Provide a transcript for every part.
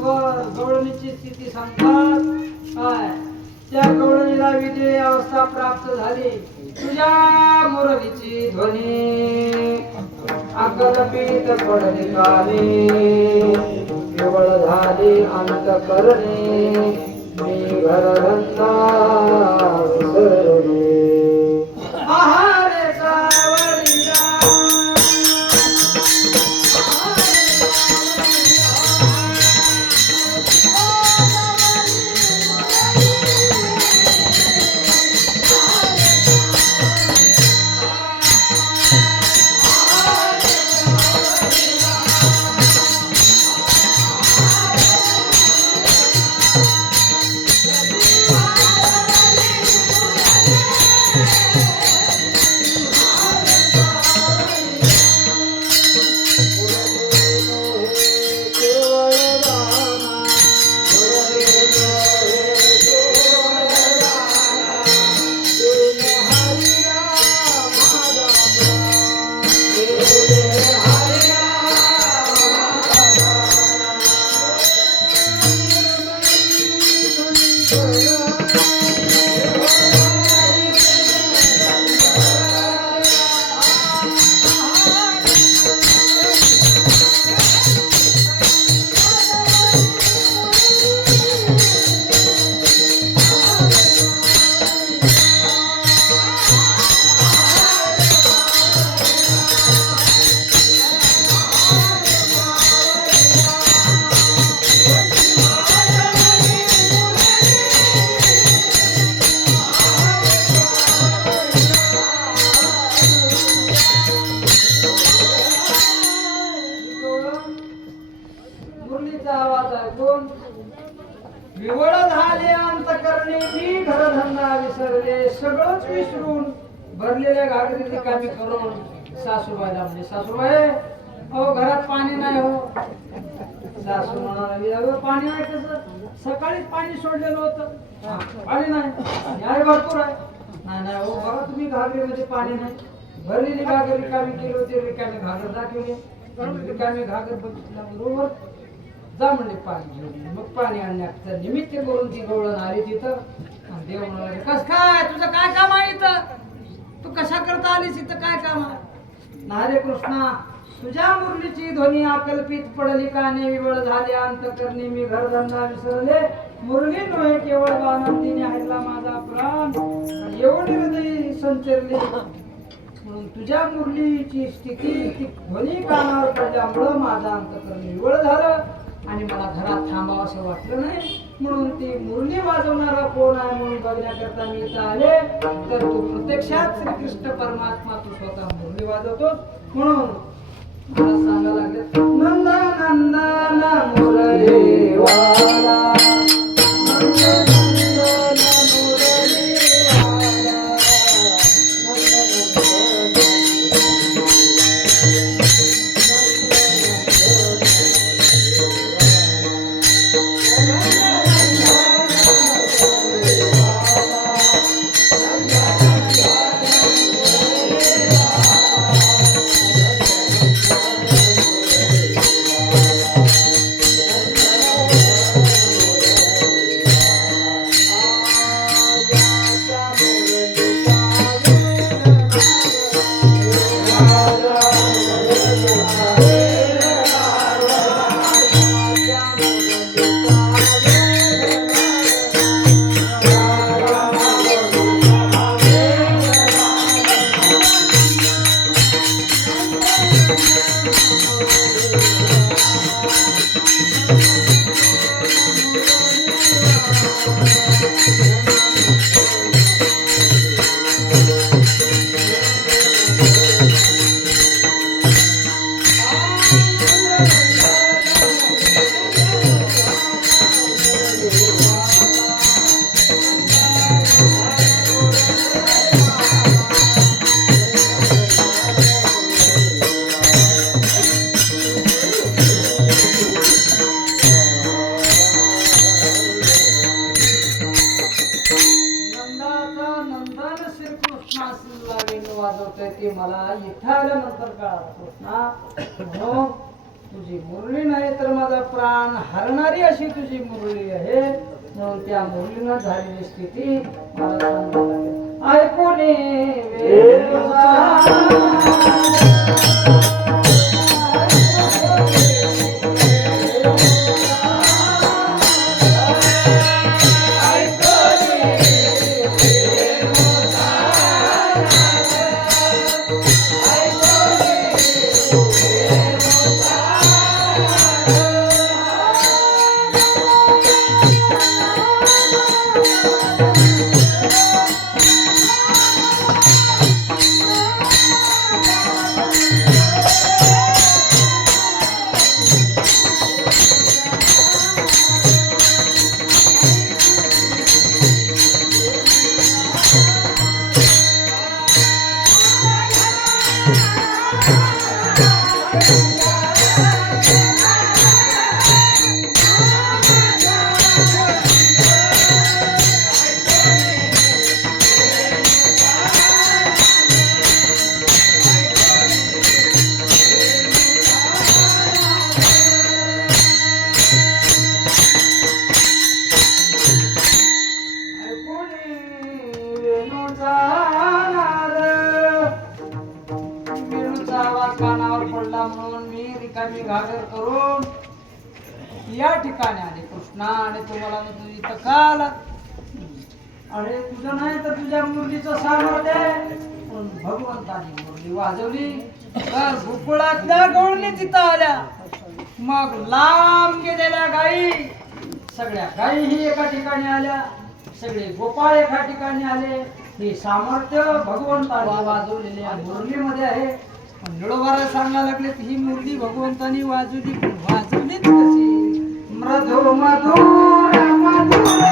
बरोबर गवळणीची स्थिती सांगतात काय त्या गवळणीला विजय अवस्था प्राप्त झाली तुझ्या मुरलीची ध्वनी अकल्पित पडली काले केवळ झाली अंतकरणे मी घरधंदा विसरले आहारे सावरिया मुरलीचा आवाज ऐकून विवळ झाले अंतकरणे मी घरधंदा विसरले सगळंच विसरून भरलेल्या घागरी रिकामी करून सासूबाईला म्हणजे सासूबाई अहो घरात पाणी नाही हो सासू म्हणाली अगं पाणी नाही कसं सकाळीच पाणी सोडलेलं होतं पाणी नाही आहे भरपूर आहे नाही नाही हो बघा तुम्ही घागरीमध्ये पाणी नाही भरलेली घागर रिकामी केली होती रिकामी घागर दाखवली रिकामी घागर बघितल्या बरोबर जा म्हणले पाणी घेऊन मग पाणी आणण्याचं निमित्त करून ती गवळण आली तिथं आणि देव म्हणाले कस काय तुझं काय काम आहे इथं तू कशा करता आलीस इथं काय काम आहे नारे कृष्णा तुझ्या मुरलीची ध्वनी अकल्पित पडली काने विवळ झाले अंतकरणी मी घरधंदा विसरले मुरली नव्हे केवळ आनंदीने हरला माझा प्राण एवढी हृदय संचरले म्हणून तुझ्या मुरलीची स्थिती ती ध्वनी कानावर पडल्यामुळं माझा अंतकरण विवळ झालं आणि मला घरात थांबावं असं वाटलं नाही म्हणून ती मुरली वाजवणारा कोण आहे म्हणून बघण्याकरता मी इथं आले तर तू प्रत्यक्षात श्रीकृष्ण परमात्मा तू स्वतः मुरली वाजवतो म्हणून मला सांगा लागले नंदा नंदना मुरली वाला वाजवतोय ते मला इथं आल्यानंतर कळालं कृष्णा तुझी मुरली नाही तर माझा प्राण हरणारी अशी तुझी मुरली आहे. म्हणून त्या मुरलीनं झालेली स्थिती मला सांगायला लागेल. ऐकून कानावर पडला म्हणून मी रिकामी घागर करून या ठिकाणी आले कृष्णा. आणि तुम्हाला तुझी इथं का आलात? अरे तुझं नाही तर तुझ्या मुरलीचं सामर्थ्य आहे. पण भगवंतानी मुरली वाजवली तर भुकुळातल्या गवळणी तिथं आल्या. मग लांब गेलेल्या गायी सगळ्या गायीही एका ठिकाणी आल्या. सगळे गोपाळ एका ठिकाणी आले. हे सामर्थ्य भगवंताने वाजवलेल्या मुरलीमध्ये आहे. निळोबाला सांगायला लागले ही मुरली भगवंतानी वाजवली. वाजवली कशी? मृदू मधुर मधुर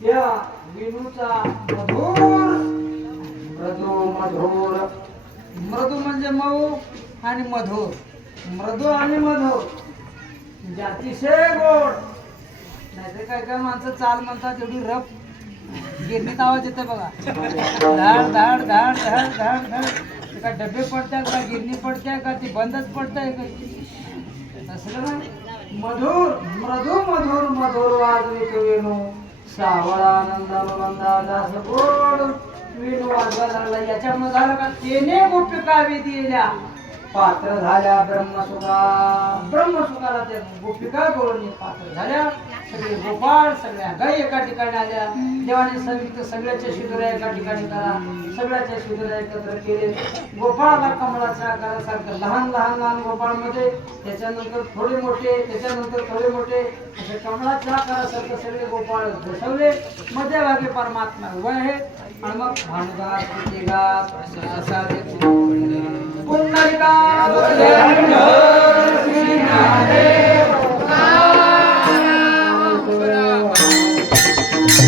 त्या वेणूचा मधुर मृदू मधुर. मृदू म्हणजे मऊ आणि मधुर. मृदू आणि मधुर म्हणजे अतिशय गोड. नाहीतर काय काय माणसं चाल म्हणतात एवढी रफ. गिरणीत आवाज येतो बघा. धाड धाड धाड धाड धाड धाड. का डबे पडतात का गिरणी पडत्या का ती बंदच पडताय का? तसलं नाही. मधुर मृदू मधुर मधुर वाजवित वेणू सावळानंदा दास गोड वेणू वाजवायला लागला. याच्यामुळे झालं का तेने गोपिका दिल्या पात्र झाल्या ब्रह्मसुखाला त्या गोपिका गौरणी पात्र झाल्या. सगळे गोपाळ सगळ्या गायी एका ठिकाणी आल्या. देवाने सांगितलं सगळ्याच्या शिदुऱ्या एका ठिकाणी करा. सगळ्याच्या शिदुऱ्या एकत्र केले. गोपाळाला कमळाच्या आकारासारखं लहान लहान लहान गोपाळ मध्ये, त्याच्यानंतर थोडे मोठे, त्याच्यानंतर थोडे मोठे, असे कमळाच्या आकारासारखं सगळे गोपाळ बसवले. मध्यभागी परमात्मा उभा आहे. आणि मग भानुदास,